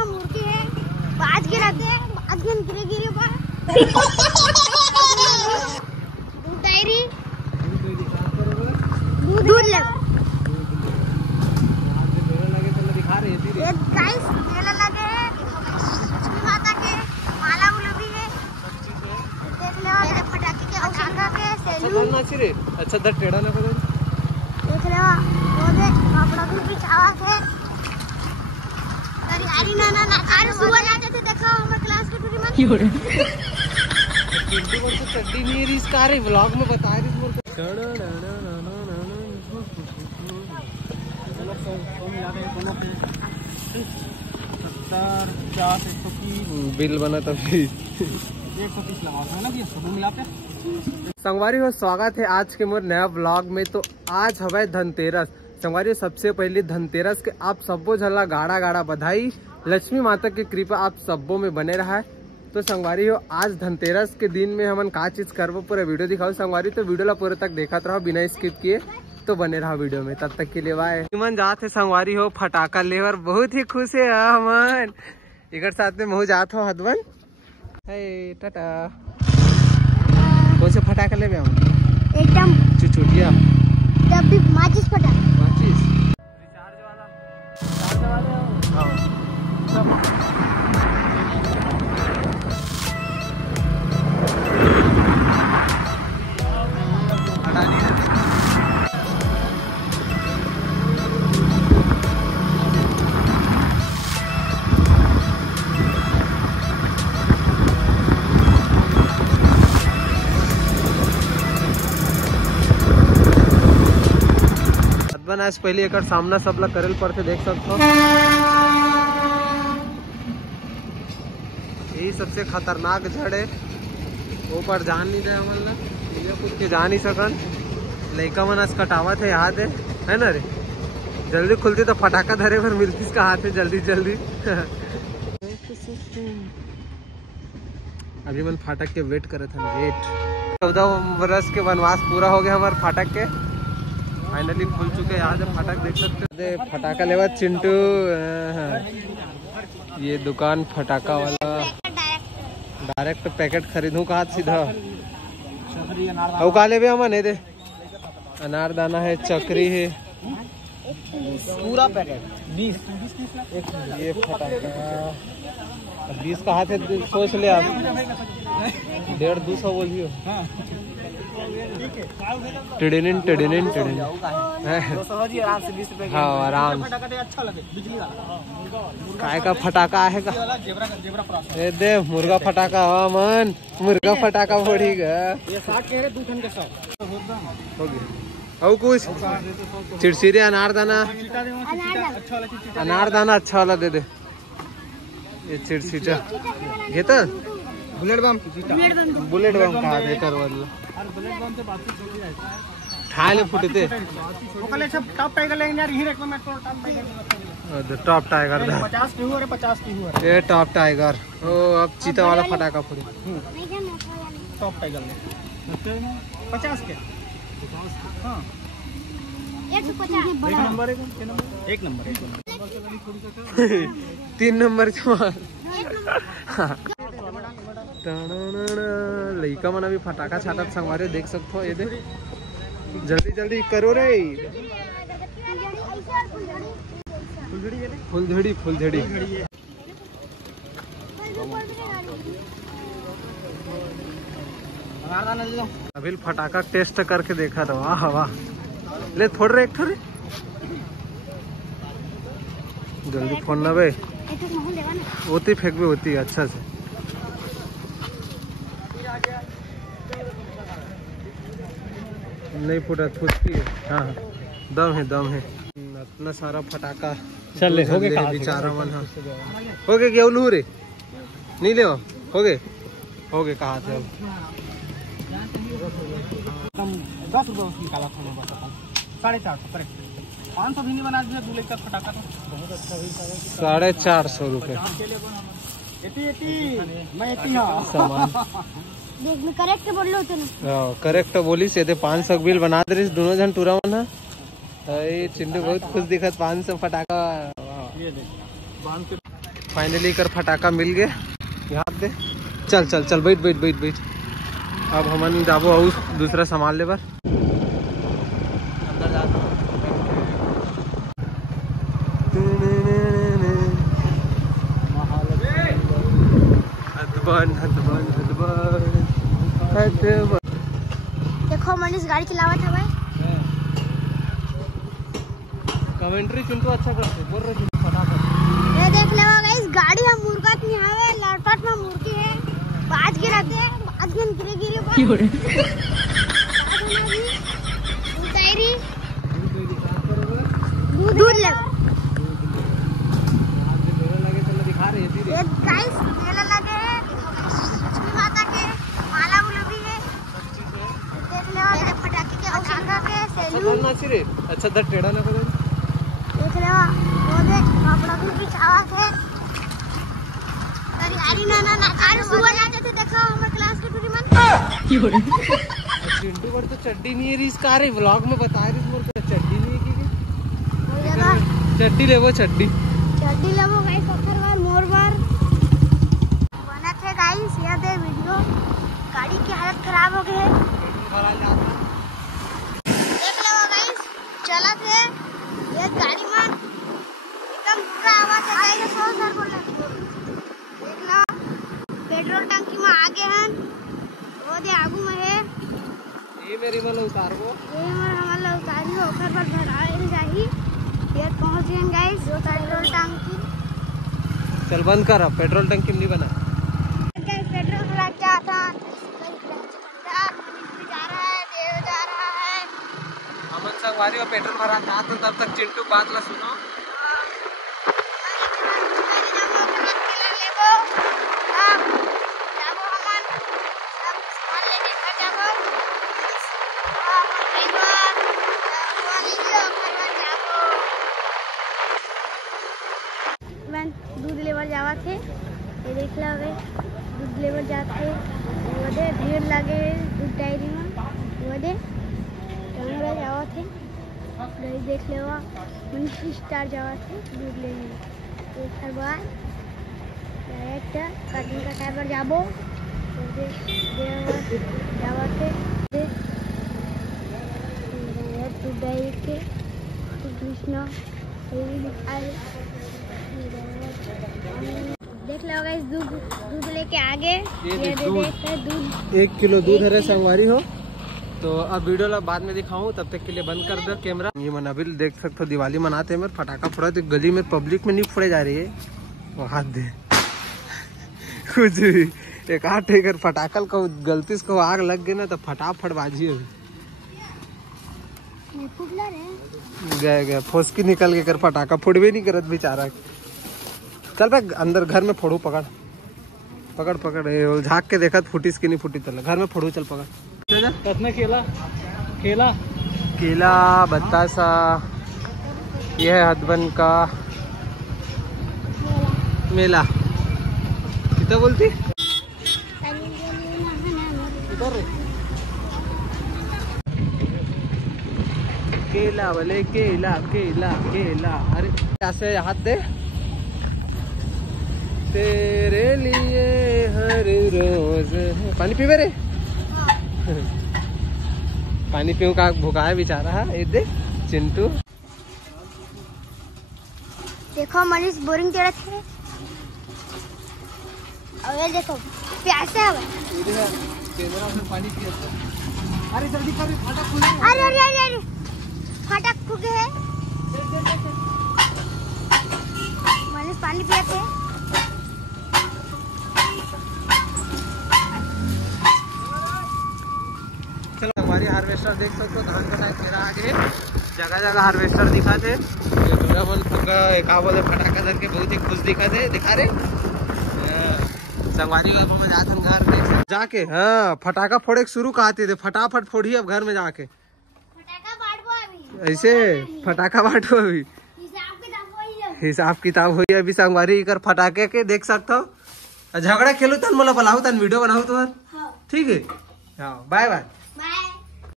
में मूर्ति है, बाज के रखते हैं, बाज के गिरे गिरे पर डायरी दूध ले दिखा रहे हैं गाइस, मेला लगे है, माता के माला उला भी है, देख ले मेरे पटाखे के औषधा के सैलून अच्छा दर टेढ़ा ना करो, देख ले वो दे कपड़ा भी छावा है। अरे अरे ना ना ना अरे सुबह जाते थे, देखो हम क्लास के टूरी में क्यों रे चिंटू को तो चड्डी नहीं है इसका, अरे व्लॉग में बता रही मोर बिल बना तभी 130 लगा है ना, मिला के संगवारी हो। स्वागत है आज के मोर नया ब्लॉग में। तो आज हवे धनतेरस। संगवारी सबसे पहले धनतेरस के आप सबो झला गाड़ा गाड़ा बधाई। लक्ष्मी माता की कृपा आप सबो में बने रहा है। तो संगवारी हो आज धनतेरस के दिन में हमन का चीज करबो पूरा वीडियो दिखाओ संगवारी। तो वीडियो ला पूरे तक देखत रहो बिना स्किप किए, तो बने रहा वीडियो में। तब तक के लिए बाय। मन जात है संगवारी हो फटाका लेवर, बहुत ही खुश है हमन। इकर साथ में महू जात हो हदवन। टाटा। कौन से फटाका लेबे हम? एकदम चुचुटिया डब्बी माचिस पटाखा। माचिस रिचार्ज वाला, चार्ज वाला। हां आज पहले एक सामना सबला करेल पड़ते देख सकते हो। यही सबसे खतरनाक जड़ है, ऊपर जान नहीं रहे हमन कुछ के जा नहीं सकन। लड़का मन आज कटावत है याद है ना रे। जल्दी खुलती तो फटाका धरे पर मिलती इसका हाथ है जल्दी जल्दी। अभी मन फाटक के वेट करे थे, वेट 14 बरस के वनवास पूरा हो गया हमारे फाटक के, फाइनली खुल चुके हैं। आज फाटक देख सकते हैं। फटाका लेवा चिंटू, ये दुकान फटाका वाला। डायरेक्ट पैकेट खरीदूं कहा सीधा। का लेबे हम दे अनारदाना है, चक्री है, पूरा पैकेट 20। ये फटाका 20 का हाथ है, सोच ले आप 150-200 बोलियो। टिडिन टिडिन टिडिन हाँ आराम। काय का फटाका है का दे मुर्गा फटाका मन, मुर्गा फटाका फोड़ी गा। और कुछ चिड़चिड़े अनारदाना, अनारदाना अच्छा वाला दे दे। ये चिड़चिड़ा घेता बुलेट बम, बुलेट बम कहा दे कर वाला ठाले फुटते टॉप टाइगर लेंगे यार। हीरो में टॉप टाइगर 50 की हुआ, 50 की हुआ ये टॉप टाइगर। ओ अब चीता वाला फटाका फोड़ी टॉप टाइगर में 50 के। हां 150 नंबर, एक नंबर 3 नंबर लड़का मन अभी फटाका छाटत संगवारी देख सकते हो। ये दे जल्दी जल्दी करो रे। फुलझड़ी फुलझड़ी अभी फटाका टेस्ट करके देखा था। वाह वाह ले थोड़ रे, एक थोड़े जल्दी फोन ना बे होती फेंक भी होती है अच्छा से। नहीं फूटा फूटती है। हाँ दम है दम है। इतना सारा फटाका चल हो गए बेचारा मन। हाँ हो गए क्या उल्लू रे नहीं ले हो गए कहा थे अब 10 रुपये निकाला था 450 करेक्ट। 500 भी नहीं बना दिया दूल्हे का फटाका तो बहुत अच्छा हुई। 450 रुपये करेक्ट बोल लो करेक्ट बोली से 500 बिल बना दे दोनों जन टूरा मन। चिंटू बहुत खुश दिखत 500 फटाका। फाइनली कर फटाका मिल गए। यहाँ दे चल चल चल बैठ बैठ बैठ बैठ। अब हमन जाबो और दूसरा सामान ले बर अंदर जाता। देखो मनीष गाड़ी चलावा था भाई। कमेंट्री चिंटू अच्छा करते बोल रहे फटाफट। ये देख लो गाइस गाड़ी हम मुर्गा नहीं आवे लड़पट में मुर्गी है बाज के रखते हैं बाज के गिरे गिरे पर क्यों रे उतारी दूध ले लगे चलो दिखा रहे हैं ये गाइस मेला लगे है लक्ष्मी माता के माला उला भी है देख लो ये पटाखे के औसंगा के सेलून बोलना चाहिए अच्छा दर टेढ़ा ना करो। देख लो वो देख कपड़ा भी बिछावा है अरे अरे ना आज सुबह जाते थे देखो हमारे क्लास के टूरी मन क्यों रे चिंटू पर तो चड्डी नहीं है रीस का रही व्लॉग में बता रही मोर को चड्डी नहीं है की चड्डी ले वो चड्डी ले वो गाइस पत्थर बार मोर बार बना थे गाइस ये दे वीडियो गाड़ी की हालत खराब हो गई है देख लो गाइस चला थे ये गाड़ी में एकदम बुरा आवाज है गाइस 100 सर बोल देख लो पेट्रोल टंकी में आगे हैं वो दे आगू में है ये मेरी वाला उतार वो ये हमारा उतारी हो ओकर पर भराए जाही ये पहुंच गए गाइस जो पेट्रोल टंकी चल बंद कर अब पेट्रोल टंकी नहीं बना गाइस पेट्रोल भरा क्या था जा रहा है देव जा रहा है अमन संगवारी और पेट्रोल भरा था तो तब तक चिंटू बात ला सुनो। दूध लेवर जावा थे ये देख लो दूध लेवर जाते वो दे भीड़ लगे दूध डायरी में वो दे टंगरा जावा थे गाइस देख लो मनीष स्टार जावा थे दूध लेने एक हर बार डायरेक्ट कटिंग का टाइम पर जाबो तो दे जावा थे दूध डायरी के कृष्णा देख लो गाइस दूध लेके आगे ये दूध 1 किलो दूध है संगवारी हो। तो अब वीडियो ला बाद में दिखाऊं तब तक के लिए बंद कर दो कैमरा। ये मन अभी देख सकते हो दिवाली मनाते हैं फटाका फोड़ा तो गली में पब्लिक में नहीं फोड़े जा रही है वो हाथ दे कुछ भी एक आठ ठेकर फटाकल को गलती से आग लग गई ना तो फटाफट बाजी है गया फोसकी निकल के कर फटाका फुटबे नहीं करत बेचारा। चल भाई अंदर घर में फोड़ू पकड़ पकड़ पकड़ झाँक के देखा फूटी की नहीं फूटी चल घर में फोड़ू चल पकड़ कितना केला केला केला बतासा यह है हदबन का मेला कितना बोलती केला बोले केला केला केला अरे ऐसे हाथ दे तेरे लिए हर रोज पानी पीवे रे पानी पीऊ का भूखा है बेचारा है ये दे चिंटू देखो मनीष बोरिंग चढ़े थे और ये देखो प्यासा है पानी पिया अरे जल्दी कर फाटक खुले अरे अरे अरे अरे फाटक खुले है मनीष पानी पिया थे चलो हमारी हार्वेस्टर देख सकते हो धान कटाई मेरा आगे जगह जगह हार्वेस्टर दिखा थे एक बोले फटाखा धर के बहुत ही खुश दिखा रहे संगवारी में जाते घर में जाके हाँ फटाखा फोड़े शुरू कहते थे फटाफट फोड़ी अब घर में जाके फटाखा बांटो अभी ऐसे फटाखा बांटो अभी हिसाब किताब हुई अभी संगवारी कर फटाके के देख सकते हो झगड़ा खेलू तन मोला बुलाऊ तन वीडियो बनाऊ तुम्हार ठीक है हाँ बाय बाय।